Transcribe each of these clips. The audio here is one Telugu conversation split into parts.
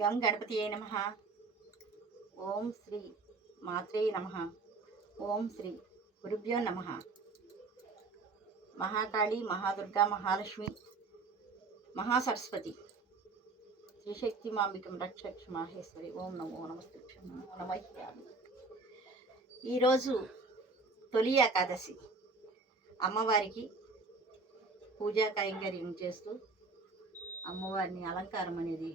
గం గణపతి నమ. ఓం శ్రీ మాత్రే నమ. ఓం శ్రీ గురుభ్యో నమ. మహాకాళి మహాదుర్గా మహాలక్ష్మి మహాసరస్వతి శ్రీశక్తి మాంబికం రక్షక్ష మాహేశ్వరి ఓం నమో నమస్తే నమో ఈరోజు తొలి ఏకాదశి. అమ్మవారికి పూజా కైంకర్యం చేస్తూ అమ్మవారిని అలంకారం అనేది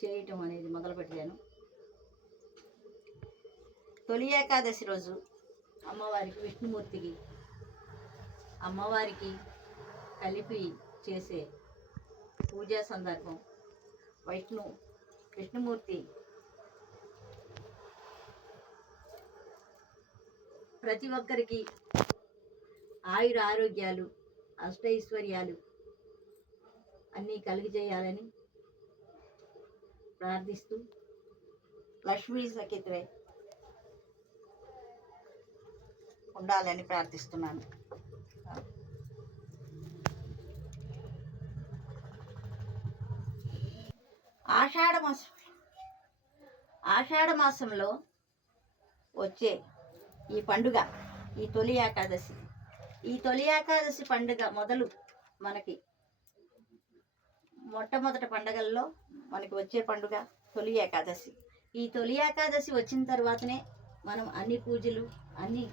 చేయటం అనేది మొదలుపెట్టాను. తొలి ఏకాదశి రోజు అమ్మవారికి విష్ణుమూర్తికి అమ్మవారికి కలిపి చేసే పూజా సందర్భం వైష్ణు విష్ణుమూర్తి ప్రతి ఒక్కరికి ఆయుర ఆరోగ్యాలు అష్టైశ్వర్యాలు అన్నీ కలిగజేయాలని ప్రార్థిస్తూ. లక్ష్మీ సఖిత్వే ఉండాలని ప్రార్థిస్తున్నాను. ఆషాఢ మాసం ఆషాఢ మాసంలో వచ్చే ఈ పండుగ ఈ తొలి ఏకాదశి. ఈ తొలి ఏకాదశి పండుగ మొదలు మనకి మొట్టమొదటి పండుగల్లో మనకి వచ్చే పండుగ తొలి ఏకాదశి. ఈ తొలి ఏకాదశి వచ్చిన తర్వాతనే మనం అన్ని పూజలు అన్ని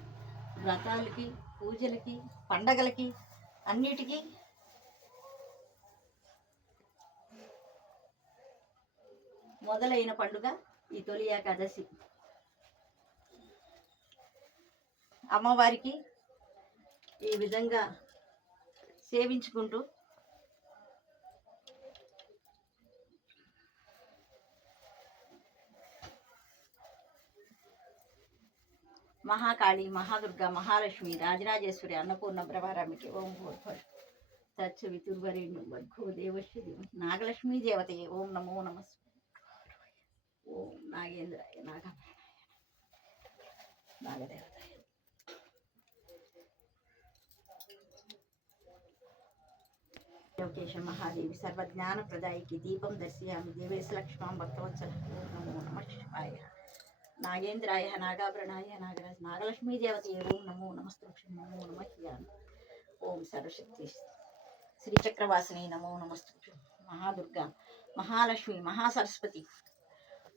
వ్రతాలకి పూజలకి పండగలకి అన్నిటికీ మొదలైన పండుగ ఈ తొలి ఏకాదశి. అమ్మవారికి ఈ విధంగా సేవించుకుంటూ మహాకాళి మహాదుర్గ మహాలక్ష్మి రాజరాజేశ్వరి అన్నపూర్ణ ప్రభారామికి ఓం భూర్భర్ తత్సవితుర్వరేణ్యం వర్గో దేవశ్రీ నాగలక్ష్మీ దేవతయే ఓం నమో నమస్ ఓం నాగేంద్రాయ నాగప్రాణాయ నాగదేవతాయ లోకేశ మహాదేవి సర్వజ్ఞాన ప్రదాయికి దీపం దర్శయామి దేవేశ లక్ష్మాం భక్తవత్సల ఓం నమో నమ శివాయ నాగేంద్రాయ నాగాభరణాయ నాగరాజ నాగలక్ష్మీ దేవతయే ఓం నమో నమస్తృక్షం నమో నమ ఓం సర్వశక్తి శ్రీచక్రవాసిని నమో నమస్తృక్షం మహాదుర్గా మహాలక్ష్మి మహాసరస్వతి.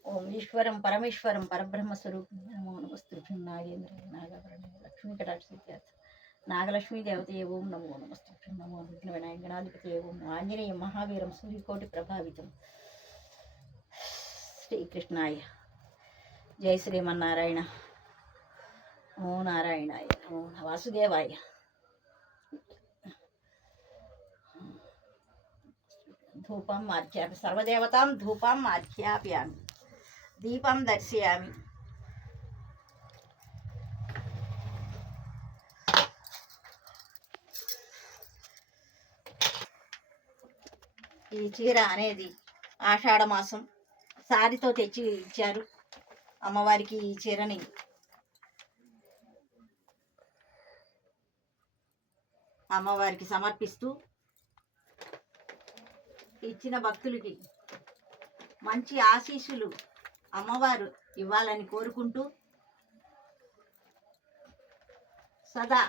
ఓం ఈశ్వరం పరమేశ్వరం పరబ్రహ్మ స్వరూపం నమో నమస్తృక్షం నాగేంద్రాయ నాగాభరణాయ లక్ష్మీ కటాక్ష నాగలక్ష్మీ దేవతయే ఓం నమో నమస్తృక్షం నమో విఘ్న వినాయకణాధిపతి ఓం ఆంజనేయ మహావీరం సూర్యకోటి ప్రభావితం. శ్రీకృష్ణాయ. జై శ్రీమన్నారాయణ. ఓ నారాయణాయ ఓ వాసుదేవాయ. ధూపం మార్చామి సర్వదేవతాం ధూపం మార్చాప్యామి దీపం దర్శయామి. ఈ చీర అనేది ఆషాఢ మాసం సారితో తెచ్చి ఇచ్చారు. అమ్మవారికి ఈ చీరని. అమ్మవారికి సమర్పిస్తూ ఇచ్చిన భక్తులకి మంచి ఆశీస్సులు అమ్మవారు ఇవ్వాలని కోరుకుంటూ సదా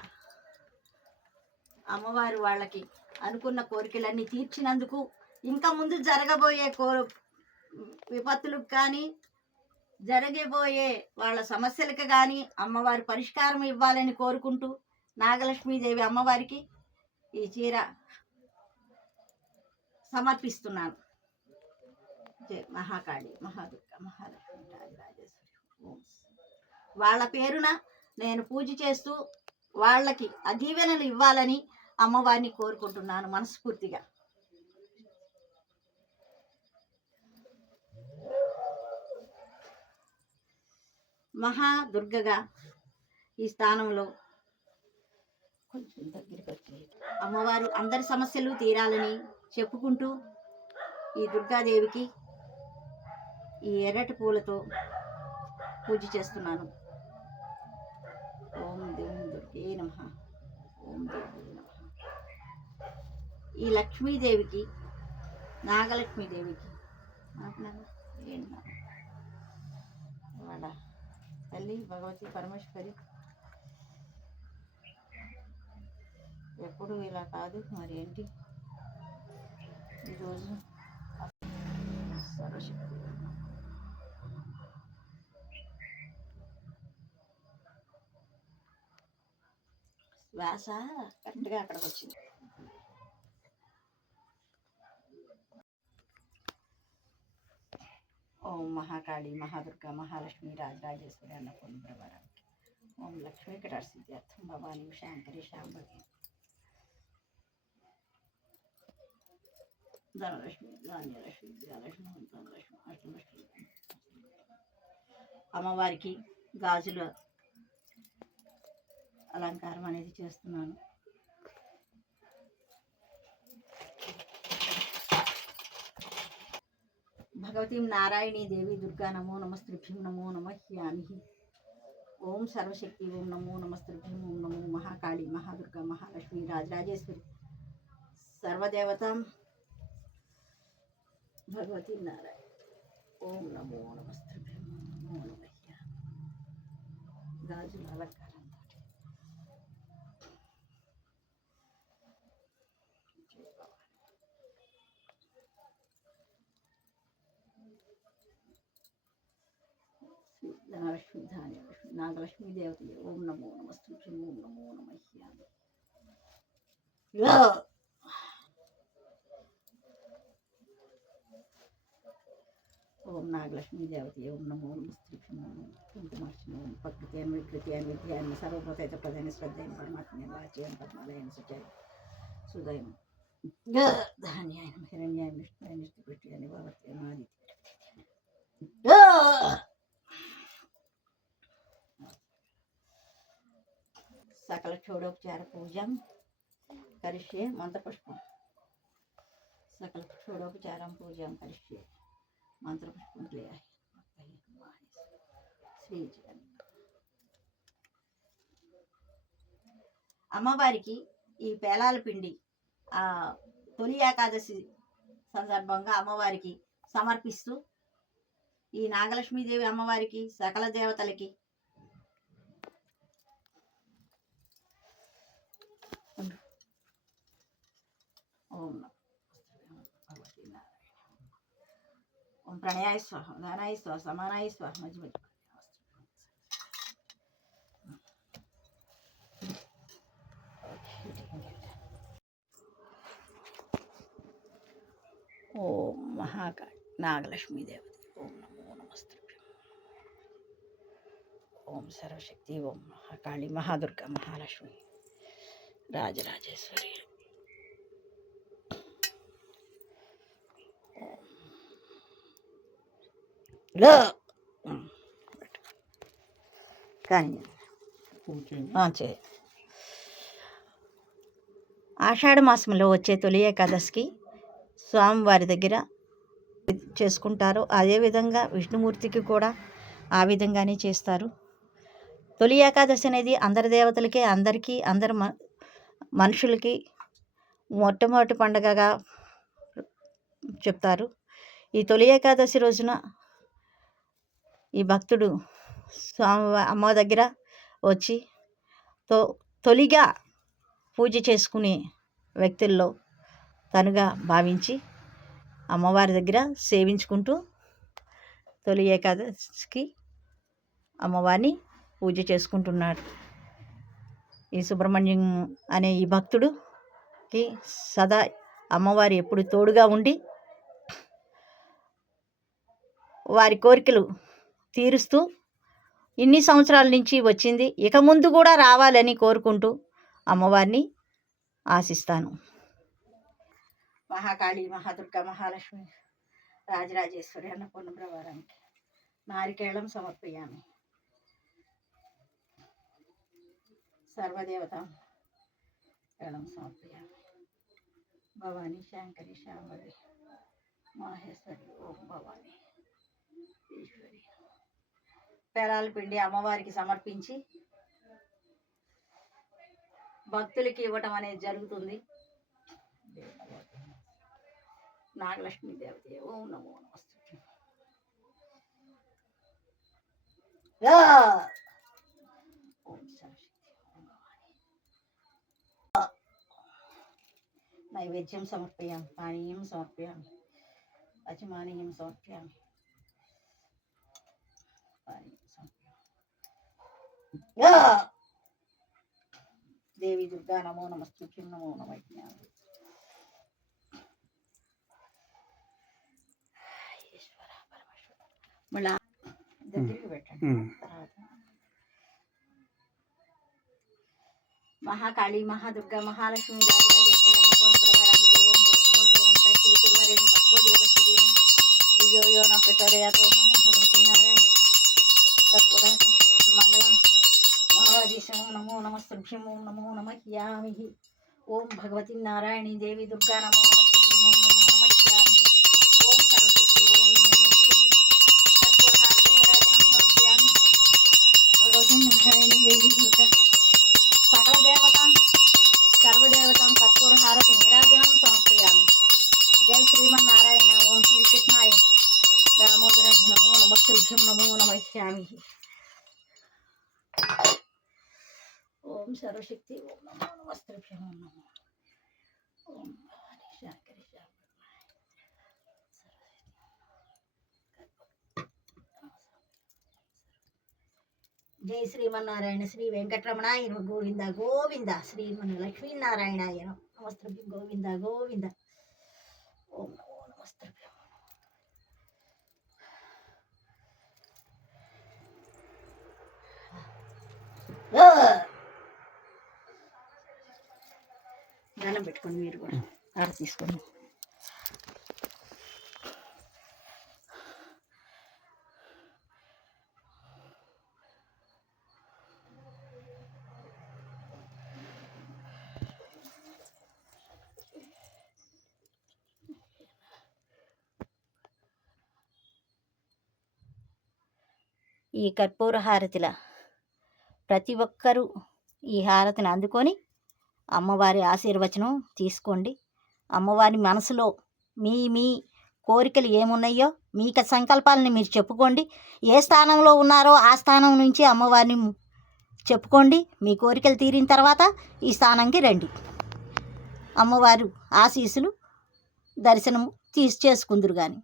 అమ్మవారు వాళ్ళకి అనుకున్న కోరికలన్నీ తీర్చినందుకు ఇంకా ముందు జరగబోయే కోరు విపత్తులకు కానీ జరగబోయే వాళ్ళ సమస్యలకు కానీ అమ్మవారి పరిష్కారం ఇవ్వాలని కోరుకుంటూ నాగలక్ష్మీదేవి అమ్మవారికి ఈ చీర సమర్పిస్తున్నాను. మహాకాళి మహాదుర్గ మహాలక్ష్మి వాళ్ళ పేరున నేను పూజ చేస్తూ వాళ్ళకి అధీవెనలు ఇవ్వాలని అమ్మవారిని కోరుకుంటున్నాను మనస్ఫూర్తిగా. మహాదుర్గగా ఈ స్థానంలో కొంచెం దగ్గరికి అమ్మవారు అందరి సమస్యలు తీరాలని చెప్పుకుంటూ ఈ దుర్గాదేవికి ఈ ఎర్రటి పూలతో పూజ చేస్తున్నాను. ఓం దేవి దుర్గే నమ. ఓం దేవి నమ. ఈ లక్ష్మీదేవికి నాగలక్ష్మీదేవికి ఆపినాను ఏంటి తల్లి భగవతి పరమేశ్వరి. ఎప్పుడు ఇలా కాదు మరి ఏంటి? ఈరోజు సర్వశక్తి శ్వాస కరెక్ట్గా అక్కడికి వచ్చింది. ఓం మహాకాళి మహాదుర్గ మహాలక్ష్మి రాజరాజేశ్వరి అన్నపూర్ణ ప్రభారానికి ఓం లక్ష్మీ కటాక్షిత్యర్థం భవానీ శాంకరి శాంభవి ధనలక్ష్మి ధాన్యలక్ష్మి విద్యాలక్ష్మి అష్టలక్ష్మి. అమ్మవారికి గాజుల అలంకారం అనేది చేస్తున్నాను. భగవతీం నారాయణీ దేవి దుర్గా నమో నమస్తృభ్యం నమో నమ హ్యామి ఓం సర్వశక్తి ఓం నమో నమస్తృభ్యం ఓం నమో మహాకాళి మహాదుర్గా మహాలక్ష్మి రాజరాజేశ్వరి సర్వదేవతాం భగవతీ నారాయణ ఓం నమో నమస్తృభ్యం నమో నమ హ్యామి గాజుల అలంకారంతో శ్రీ ధనలక్ష్మి ధాన్యలక్ష్మి నాగలక్ష్మి దేవతయే ఓం నమో నమస్తృభ్యం ఓం నమో నమ హ్యామి యా! ఓం నాగలక్ష్మి దేవతయే ఓం నమో నమస్తృభ్యం కుంకుమార్చన ఓం ప్రకృతి అని వికృతి అని విద్యాన్ని సర్వప్రతైత ప్రధాన శ్రద్ధయం పరమాత్మ వాచ్యం పద్మాలయం సుచయం సుదయం ధాన్యాయం హిరణ్యాయం విష్ణుయాయం నిష్ఠుపెట్టి భగవత్యం ఆదిత్య సకల క్షోడోపచార పూజం కరిష్యే మంత్రపుష్పం. సకల క్షోడోపచారం పూజం కరిష్యే మంత్రపుష్పం క్రియాయ శ్రీ అమ్మవారికి ఈ పేలాల పిండి ఆ తొలి ఏకాదశి సందర్భంగా అమ్మవారికి సమర్పిస్తూ ఈ నాగలక్ష్మీదేవి అమ్మవారికి సకల దేవతలకి ఓం నమః భగవతి నారాయణ ఓం ప్రణయాయ స్వాహ ధానాయ స్వాహ సమానాయ స్వాహ మధ్య మధ్య ఓం మహాకాళి నాగలక్ష్మీ దేవత ఓం నమో నమస్తే ఓం సర్వశక్తి ఓం మహాకాళి మహాదుర్గ మహాలక్ష్మి రాజరాజేశ్వరి లో కానీ చేయి ఆషాఢ మాసంలో వచ్చే తొలి ఏకాదశికి స్వామివారి దగ్గర చేసుకుంటారు. అదేవిధంగా విష్ణుమూర్తికి కూడా ఆ విధంగానే చేస్తారు. తొలి ఏకాదశి అనేది అందరి దేవతలకి అందరికీ అందరి మనుషులకి మొట్టమొదటి పండగగా చెప్తారు. ఈ తొలి ఏకాదశి రోజున ఈ భక్తుడు స్వామి అమ్మ దగ్గర వచ్చి తో తొలిగా పూజ చేసుకునే వ్యక్తుల్లో తనుగా భావించి అమ్మవారి దగ్గర సేవించుకుంటూ తొలి ఏకాదశికి అమ్మవారిని పూజ చేసుకుంటున్నాడు. ఈ సుబ్రహ్మణ్యం అనే ఈ భక్తుడుకి సదా అమ్మవారి ఎప్పుడు తోడుగా ఉండి వారి కోరికలు తీరుస్తూ ఇన్ని సంవత్సరాల నుంచి వచ్చింది. ఇక ముందు కూడా రావాలని కోరుకుంటూ అమ్మవారిని ఆశిస్తాను. మహాకాళి మహాదుర్గ మహాలక్ష్మి రాజరాజేశ్వరి అన్న ప్రవారానికి నారికేళం సమర్పయామి. సర్వదేవత కేళం సమర్పయామి. భవానీ శాంకరి శాంబరి మాహేశ్వరి ఓం భవానీ ఈశ్వరి. పెరాల పిండి అమ్మవారికి సమర్పించి భక్తులకి ఇవ్వటం అనేది జరుగుతుంది. నాగలక్ష్మి దేవత ఓం నమో నమస్తే. నైవేద్యం సమర్పయామి పానీయం సమర్పయామి అజమానీయం సమర్పయామి. దేవి దుర్గా నమో నమస్తుభ్యం నమో నమ పరమేశ్వర మళ్ళా దగ్గరికి పెట్టండి. తర్వాత మహాకాళి మహాదుర్గా మహాలక్ష్మి రాజరాజేశ్వర నకోన ప్రభారామికే ఓం భూర్భువః ఓం తత్సవితుర్వరేణ్యం భర్గో దేవస్య దేవం ధియో యో న ప్రచోదయాత్ ఓం నమో భగవతే నారాయణ తత్పురా మంగళం మహాదేశం నమో నమస్తుభ్యం ఓం నమో నమః యామి ఓం భగవతి నారాయణి దేవి దుర్గా నమో నమస్తుభ్యం ఓం నమో నమః యామి ఓం సరస్వతి ఓం నమో నమస్తుభ్యం కర్పూరహారతి నీరాజనం సమర్పయామి భగవతి నారాయణి దేవి దుర్గా సకల దేవతాం సర్వదేవతాం కర్పూర హారతి నీరాజనం సమర్పయామి జై శ్రీమన్నారాయణ ఓం శ్రీకృష్ణాయ దామోదర నమో నమో నమస్యామి ఓం సర్వశక్తి ఓం నమో నమస్త్రిభ్యం ఓం నమో ఓం భవాని శాంకరి జై శ్రీమన్నారాయణ శ్రీ వెంకటరమణాయ గోవింద గోవింద. శ్రీమన్ లక్ష్మీనారాయణాయ నమస్త్రభ్యం గోవింద గోవింద. ఓం నమో నమస్త్రభ్యం దండం పెట్టుకోండి మీరు కూడా. ఆర తీసుకోండి. ఈ కర్పూర హారతిల ప్రతి ఒక్కరూ ఈ హారతిని అందుకొని అమ్మవారి ఆశీర్వచనం తీసుకోండి. అమ్మవారి మనసులో మీ మీ కోరికలు ఏమున్నాయో మీకు సంకల్పాలని మీరు చెప్పుకోండి. ఏ స్థానంలో ఉన్నారో ఆ స్థానం నుంచి అమ్మవారిని చెప్పుకోండి. మీ కోరికలు తీరిన తర్వాత ఈ స్థానంకి రండి. అమ్మవారు ఆశీస్సులు దర్శనం తీసి చేసుకుందరు కానీ